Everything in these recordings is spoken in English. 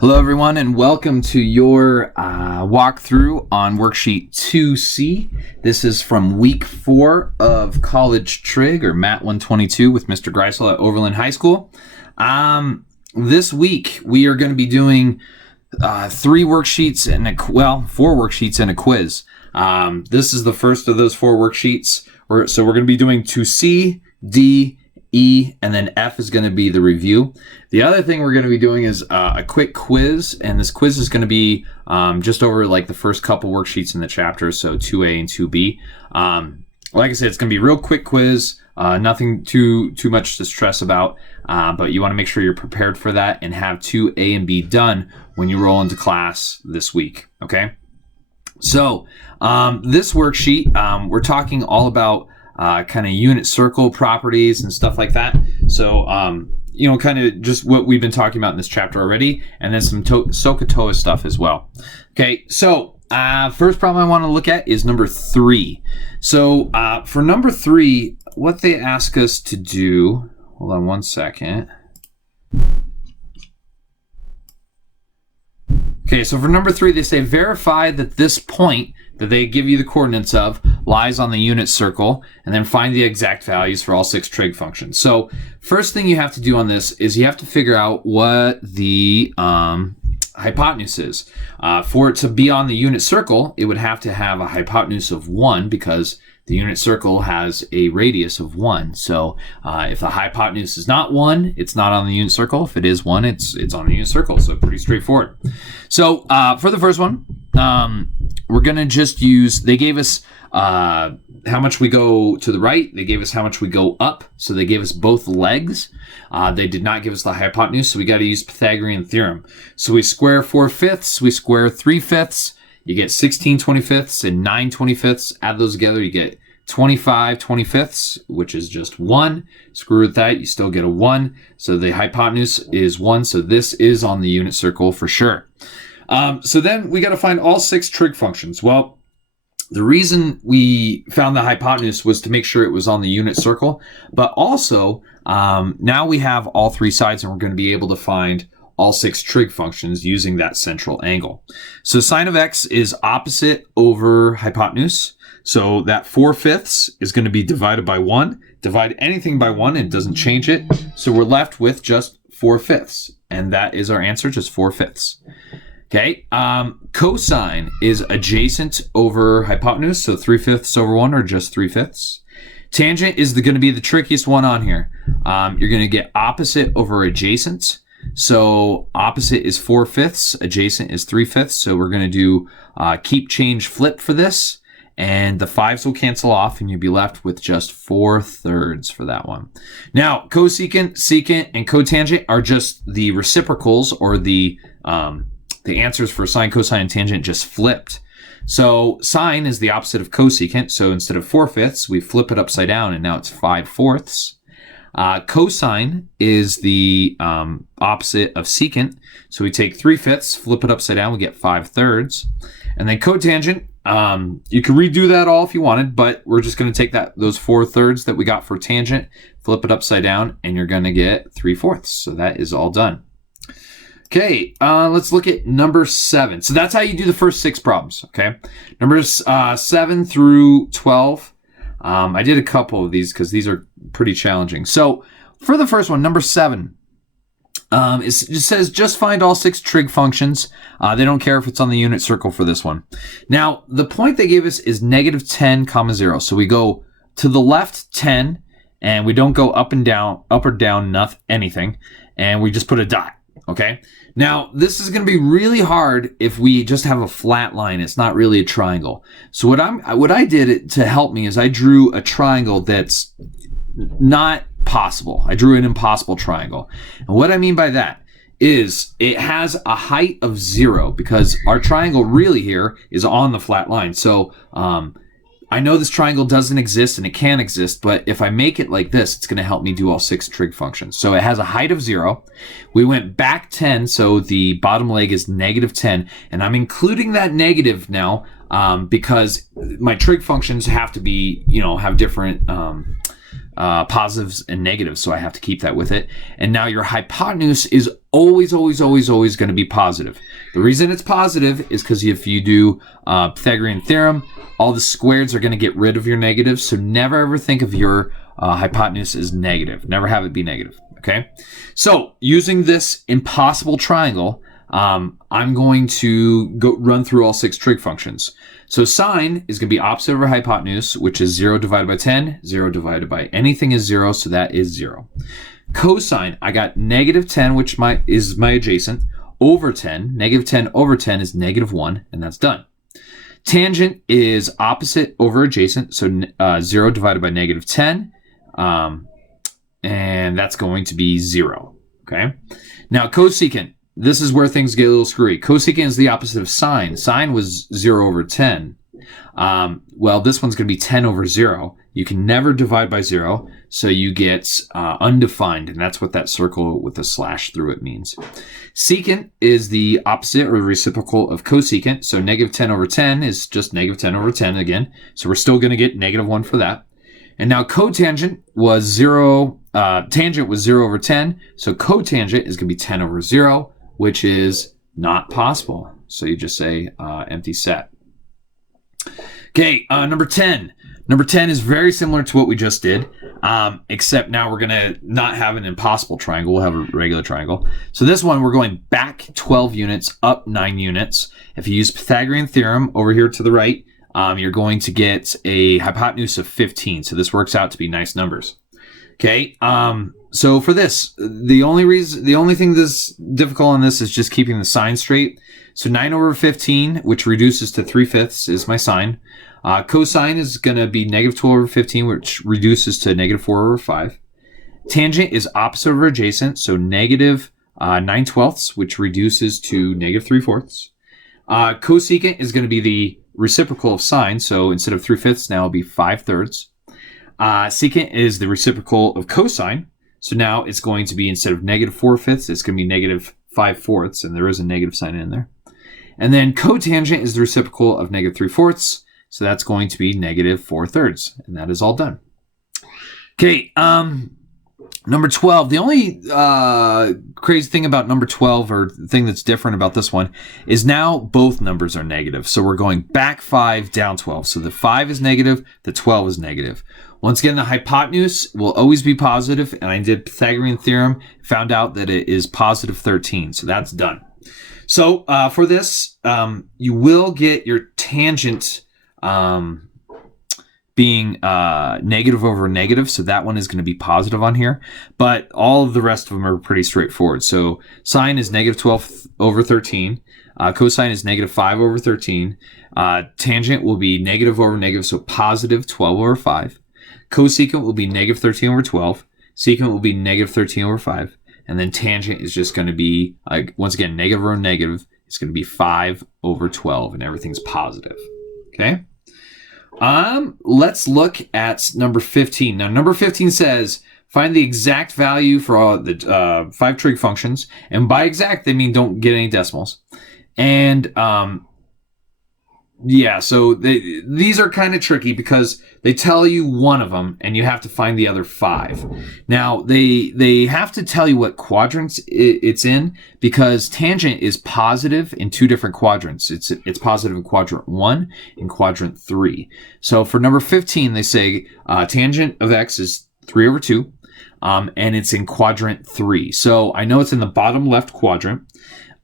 Hello everyone and welcome to your walkthrough on Worksheet 2C. This is from week 4 of College Trig or MAT122 with Mr. Griesel at Overland High School. This week we are going to be doing 4 worksheets and a quiz. This is the first of those 4 worksheets. So we're going to be doing 2C, D, E, and then F is going to be the review. The other thing we're going to be doing is a quick quiz, and this quiz is going to be just over like the first couple worksheets in the chapter, so 2A and 2B. Like I said, it's going to be a real quick quiz, nothing too much to stress about, but you want to make sure you're prepared for that and have 2A and B done when you roll into class this week, okay? So this worksheet, we're talking all about kind of unit circle properties and stuff like that. So, kind of just what we've been talking about in this chapter already, and then some SOHCAHTOA stuff as well. Okay, so first problem I want to look at is number 3. So for number 3, what they ask us to do, hold on one second. Okay, so for number 3, they say verify that this point that they give you the coordinates of lies on the unit circle, and then find the exact values for all 6 trig functions. So first thing you have to do on this is you have to figure out what the hypotenuse is. For it to be on the unit circle, it would have to have a hypotenuse of 1 because the unit circle has a radius of 1. So if the hypotenuse is not 1, it's not on the unit circle. If it is 1, it's on the unit circle. So pretty straightforward. So for the first one, we're going to just use, they gave us how much we go to the right. They gave us how much we go up. So they gave us both legs. They did not give us the hypotenuse. So we got to use Pythagorean theorem. So we square 4/5, we square 3/5. You get 16 25ths and 9 25ths. Add those together, you get 25 25ths, which is just 1. Screw with that, you still get a 1. So the hypotenuse is 1. So this is on the unit circle for sure. So then we got to find all 6 trig functions. Well, the reason we found the hypotenuse was to make sure it was on the unit circle, but also now we have all 3 sides, and we're going to be able to find all 6 trig functions using that central angle. So sine of x is opposite over hypotenuse. So that 4/5 is going to be divided by 1. Divide anything by 1 and it doesn't change it. So we're left with just 4/5. And that is our answer, just 4/5. Okay, cosine is adjacent over hypotenuse, so 3/5 over 1 or just 3/5. Tangent is going to be the trickiest one on here. You're going to get opposite over adjacent. So opposite is 4/5, adjacent is 3/5. So we're going to do keep, change, flip for this. And the 5s will cancel off, and you'll be left with just 4/3 for that one. Now, cosecant, secant, and cotangent are just the reciprocals, or the answers for sine, cosine, and tangent just flipped. So sine is the opposite of cosecant. So instead of 4/5, we flip it upside down, and now it's 5/4. Cosine is the opposite of secant. So we take 3/5, flip it upside down, we get 5/3. And then cotangent, you can redo that all if you wanted, but we're just going to take those 4/3 that we got for tangent, flip it upside down, and you're going to get 3/4. So that is all done. Okay, let's look at number 7. So that's how you do the first 6 problems, okay? Numbers 7 through 12. I did a couple of these because these are pretty challenging. So for the first one, number 7, it just says just find all 6 trig functions. They don't care if it's on the unit circle for this one. Now, the point they gave us is -10, 0. So we go to the left 10, and we don't go up or down, anything, and we just put a dot. Okay. Now, this is going to be really hard if we just have a flat line. It's not really a triangle. So what I did to help me is I drew a triangle that's not possible. I drew an impossible triangle. And what I mean by that is it has a height of 0 because our triangle really here is on the flat line. So I know this triangle doesn't exist and it can exist, but if I make it like this, it's going to help me do all 6 trig functions. So it has a height of 0. We went back 10, so the bottom leg is -10, and I'm including that negative now because my trig functions have to be, have different positives and negatives, so I have to keep that with it. And now your hypotenuse is always going to be positive. The reason it's positive is because if you do Pythagorean theorem, all the squareds are going to get rid of your negatives, so never ever think of your hypotenuse as negative. Never have it be negative, okay? So using this impossible triangle, I'm going to go run through all 6 trig functions. So sine is going to be opposite over hypotenuse, which is 0 divided by 10. 0 divided by anything is 0, so that is 0. Cosine, I got negative 10, which is my adjacent, over 10. Negative 10 over 10 is negative 1, and that's done. Tangent is opposite over adjacent, so 0 divided by negative 10, and that's going to be 0. Okay. Now cosecant. This is where things get a little screwy. Cosecant is the opposite of sine. Sine was 0 over 10. Well, this one's going to be 10 over 0. You can never divide by 0, so you get undefined, and that's what that circle with a slash through it means. Secant is the opposite or reciprocal of cosecant, so negative 10 over 10 is just negative 10 over 10 again, so we're still going to get negative 1 for that. And now cotangent was 0, tangent was 0 over 10, so cotangent is going to be 10 over 0, which is not possible. So you just say empty set. Okay, number 10. Number 10 is very similar to what we just did, except now we're going to not have an impossible triangle. We'll have a regular triangle. So this one, we're going back 12 units, up 9 units. If you use Pythagorean theorem over here to the right, you're going to get a hypotenuse of 15. So this works out to be nice numbers. Okay, so for this, the only thing that's difficult on this is just keeping the sign straight. So 9 over 15, which reduces to 3/5, is my sine. Cosine is going to be negative 12 over 15, which reduces to negative 4 over 5. Tangent is opposite over adjacent, so negative 9/12, which reduces to negative 3/4. Cosecant is going to be the reciprocal of sine, so instead of 3/5, now it'll be 5/3. Secant is the reciprocal of cosine, so now it's going to be, instead of negative 4/5, it's going to be negative 5/4, and there is a negative sign in there. And then cotangent is the reciprocal of negative 3/4, so that's going to be negative 4/3, and that is all done. Okay, number 12. The only crazy thing about number 12, or thing that's different about this one, is now both numbers are negative. So we're going back 5, down 12. So the 5 is negative, the 12 is negative. Once again, the hypotenuse will always be positive, and I did Pythagorean theorem, found out that it is positive 13. So that's done. So for this, you will get your tangent being negative over negative, so that one is going to be positive on here, but all of the rest of them are pretty straightforward. So sine is negative 12 over 13, cosine is negative 5 over 13, tangent will be negative over negative, so positive 12 over 5, cosecant will be negative 13 over 12, secant will be negative 13 over 5, and then tangent is just going to be, once again, negative over negative, it's going to be 5 over 12, and everything's positive. Okay? Let's look at number 15. Now, number 15 says, find the exact value for all the 5 trig functions. And by exact, they mean don't get any decimals. And, yeah, so these are kind of tricky because they tell you one of them and you have to find the other 5. Now, they have to tell you what quadrants it's in, because tangent is positive in 2 different quadrants. It's positive in quadrant 1 and quadrant 3. So for number 15, they say tangent of x is 3 over 2, and it's in quadrant 3. So I know it's in the bottom left quadrant.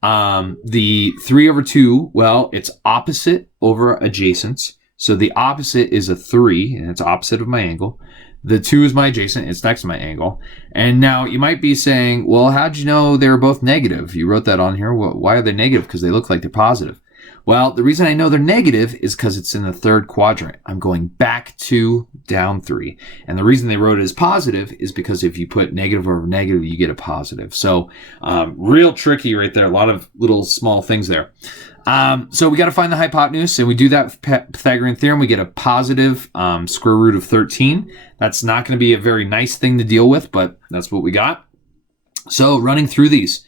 The 3 over 2, well, it's opposite over adjacent. So the opposite is a 3, and it's opposite of my angle. The 2 is my adjacent, it's next to my angle. And now you might be saying, well, how'd you know they were both negative? You wrote that on here. Well, why are they negative? Because they look like they're positive. Well, the reason I know they're negative is because it's in the 3rd quadrant. I'm going back 2, down 3. And the reason they wrote it as positive is because if you put negative over negative, you get a positive. So real tricky right there. A lot of little small things there. So we got to find the hypotenuse, and we do that with Pythagorean theorem. We get a positive square root of 13. That's not going to be a very nice thing to deal with, but that's what we got. So running through these.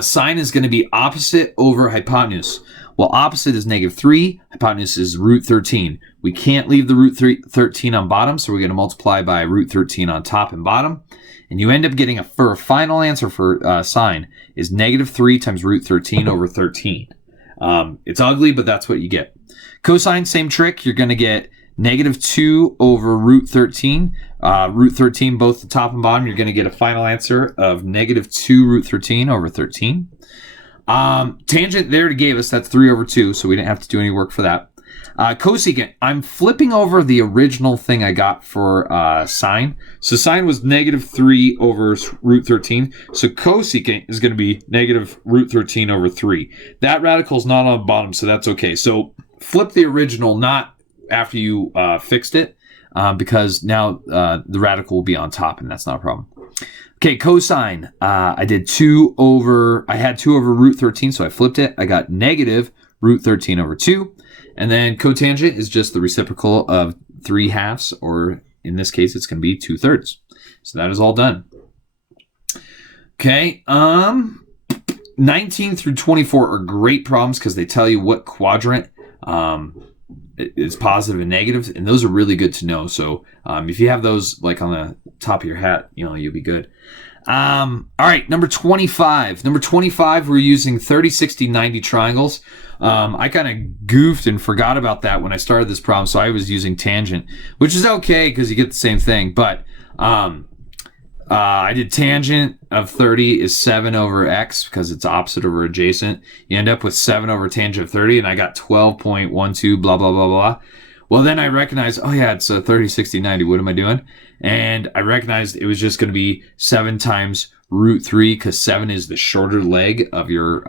Sine is going to be opposite over hypotenuse. Well, opposite is -3, hypotenuse is root 13. We can't leave the root 13 on bottom, so we're going to multiply by root 13 on top and bottom. And you end up getting for a final answer for sine is -3 times root 13 over 13. It's ugly, but that's what you get. Cosine, same trick. You're going to get -2 over root 13. Root 13, both the top and bottom, you're going to get a final answer of -2 root 13 over 13. Tangent, they already gave us, that's 3 over 2, so we didn't have to do any work for that. Cosecant, I'm flipping over the original thing I got for sine. So sine was -3 over root 13. So cosecant is going to be -root 13 over 3. That radical is not on the bottom, so that's okay. So flip the original, not after you fixed it, because now the radical will be on top, and that's not a problem. Okay, cosine. I had 2 over root 13, so I flipped it. I got -root 13 over 2. And then cotangent is just the reciprocal of 3/2, or in this case, it's going to be 2/3. So that is all done. Okay, 19 through 24 are great problems because they tell you what quadrant is positive and negative, and those are really good to know. So if you have those like on the top of your hat, you'll be good. All right, number 25. Number 25, we're using 30, 60, 90 triangles. I kind of goofed and forgot about that when I started this problem, so I was using tangent, which is okay because you get the same thing. But I did tangent of 30 is 7 over x because it's opposite over adjacent. You end up with 7 over tangent of 30, and I got 12.12, blah, blah, blah, blah. Well, then I recognized, oh yeah, it's 30, 60, 90. What am I doing? And I recognized it was just going to be 7 times root 3 because 7 is the shorter leg of your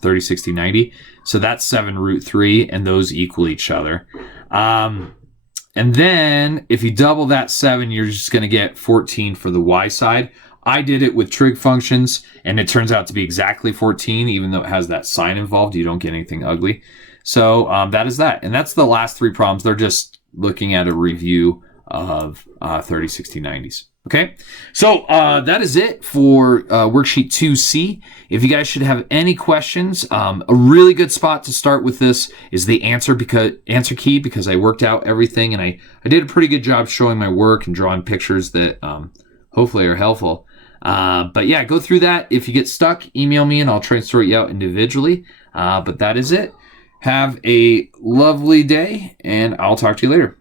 30, 60, 90. So that's 7 root 3, and those equal each other. And then if you double that 7, you're just going to get 14 for the y side. I did it with trig functions, and it turns out to be exactly 14, even though it has that sign involved. You don't get anything ugly. So that is that. And that's the last 3 problems. They're just looking at a review of 30, 60, 90s. Okay, so that is it for worksheet 2C. If you guys should have any questions, a really good spot to start with this is the answer key, because I worked out everything, and I did a pretty good job showing my work and drawing pictures that hopefully are helpful. But yeah, go through that. If you get stuck, email me and I'll try and sort you out individually. But that is it. Have a lovely day, and I'll talk to you later.